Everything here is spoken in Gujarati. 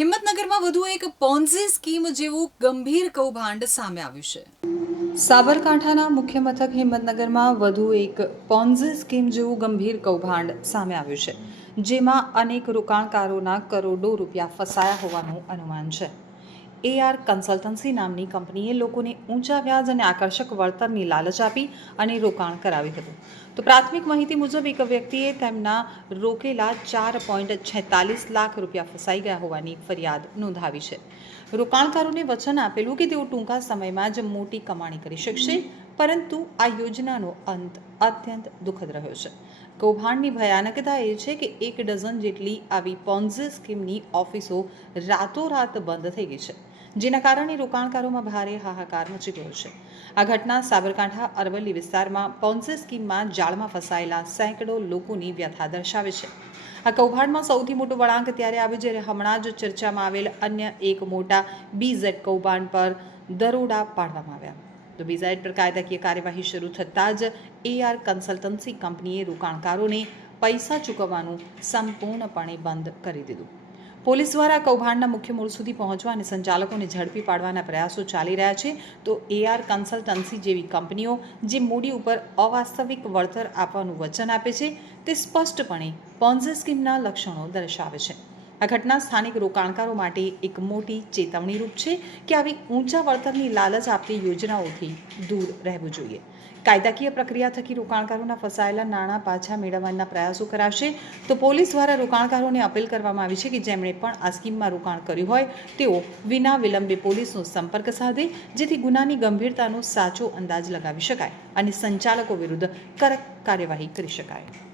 હિંમતનગરમાં વધુ એક પોન્ઝી સ્કીમ જેવું ગંભીર કૌભાંડ સામે આવ્યું છે. સાબરકાંઠાના મુખ્ય મથક હિંમતનગરમાં વધુ એક પોન્ઝી સ્કીમ જેવું ગંભીર કૌભાંડ સામે આવ્યું છે, જેમાં અનેક રોકાણકારોના કરોડો રૂપિયા ફસાયા હોવાનું અનુમાન છે. એઆર કન્સલ્ટન્સી નામની કંપનીએ લોકોને ઊંચા વ્યાજ અને આકર્ષક વળતરની લાલચ આપી અને રોકાણ કરાવ્યું હતું. તો પ્રાથમિક માહિતી મુજબ એક વ્યક્તિએ તેમના રોકેલા ચાર પોઈન્ટ છેતાલીસ લાખ રૂપિયા ફસાઈ ગયા હોવાની ફરિયાદ નોંધાવી છે. રોકાણકારોને વચન આપેલું કે તેઓ ટૂંકા સમયમાં જ મોટી કમાણી કરી શકશે, પરંતુ આ યોજનાનો અંત અત્યંત દુઃખદ રહ્યો છે. કૌભાંડની ભયાનકતા એ છે કે એક ડઝન જેટલી આવી પોન્ઝી સ્કીમની ઓફિસો રાતોરાત બંધ થઈ ગઈ છે. જેના કારણે રોકાણકારોમાં ભારે હાહાકાર મચી ગયો છે. આ ઘટના સાબરકાંઠા અરવલ્લી વિસ્તારમાં પોન્સે સ્કીમમાં જાળમાં ફસાયેલા સેંકડો લોકોની વ્યથા દર્શાવે છે. આ કૌભાંડમાં સૌથી મોટો વળાંક ત્યારે આવ્યો જ્યારે હમણાં જ ચર્ચામાં આવેલ અન્ય એક મોટા બીઝેડ કૌભાંડ પર દરોડા પાડવામાં આવ્યા. તો બીઝેડ પર કાયદાકીય કાર્યવાહી શરૂ થતાં જ એઆર કન્સલ્ટન્સી કંપનીએ રોકાણકારોને પૈસા ચૂકવવાનું સંપૂર્ણપણે બંધ કરી દીધું. પોલીસ દ્વારા કૌભાંડના મુખ્ય મૂળ સુધી પહોંચવા અને સંચાલકોને ઝડપી પાડવાના પ્રયાસો ચાલી રહ્યા છે, તો એઆર કન્સલ્ટન્સી જેવી કંપનીઓ જે મૂડી ઉપર અવાસ્તવિક વળતર આપવાનું વચન આપે છે, તે સ્પષ્ટપણે પોન્ઝી સ્કીમના લક્ષણો દર્શાવે છે. આ ઘટના સ્થાનિક રોકાણકારો માટે એક મોટી ચેતવણીરૂપ છે કે આવી ઊંચા વળતરની લાલચ આપતી યોજનાઓથી દૂર રહેવું જોઈએ. કાયદાકીય પ્રક્રિયા થકી રોકાણકારોના ફસાયેલા નાણાં પાછા મેળવવાના પ્રયાસો કરાશે તો પોલીસ દ્વારા રોકાણકારોને અપીલ કરવામાં આવી છે કે જેમણે પણ આ સ્કીમમાં રોકાણ કર્યું હોય તેઓ વિના વિલંબે પોલીસનો સંપર્ક સાધે, જેથી ગુનાની ગંભીરતાનો સાચો અંદાજ લગાવી શકાય અને સંચાલકો વિરુદ્ધ કડક કાર્યવાહી કરી શકાય.